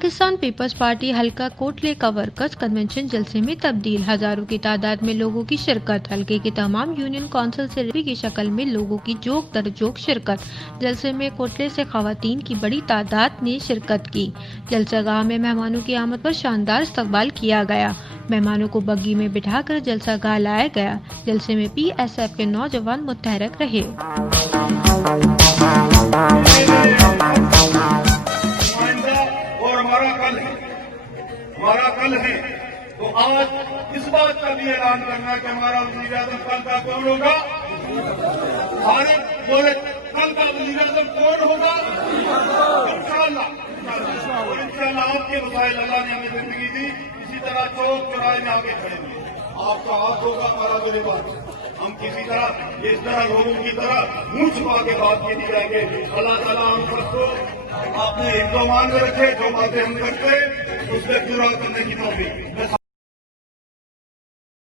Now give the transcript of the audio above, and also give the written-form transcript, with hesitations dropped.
Pakistan Peoples party حلقہ کوٹلے کا workers convention جلسے میں تبدیل، ہزاروں کی تعداد میں لوگوں کی شرکت، حلقے کی تمام یونین کونسل سے ریلی کی شکل میں لوگوں کی جوک در جوک شرکت۔ جلسے میں کوٹلے سے خواتین کی بڑی تعداد نے شرکت کی۔ جلسہ گاہ میں مہمانوں کی آمد پر شاندار استقبال کیا گیا، مہمانوں کو بگی میں بٹھا کر جلسہ گاہ لایا گیا۔ جلسے میں پی ایس ایف کے نوجوان متحرک رہے۔ ہمارا کل ہے تو آج اس بات کا بھی اعلان کرنا کہ ہمارا وزیر اعظم کل کا کون ہوگا؟ بھارت بولے کل کا وزیر اعظم کون ہوگا؟ انشاءاللہ اور انشاءاللہ آپ کے وسائل اللہ نے ہمیں زندگی دی، اسی طرح چوک چوراہے میں آگے کھڑے ہوئے آپ کا ہاتھ ہوگا ہمارا میرے بات، ہم کسی طرح اس طرح لوگوں کی طرح منہ چھپا کے بات کی نہیں جائیں گے۔ اللہ تعالیٰ ہم سب کو آپ نے ایک دو مان میں رکھے، جو باتیں ہم کرتے اس سے پورا کرنے کی توفیق۔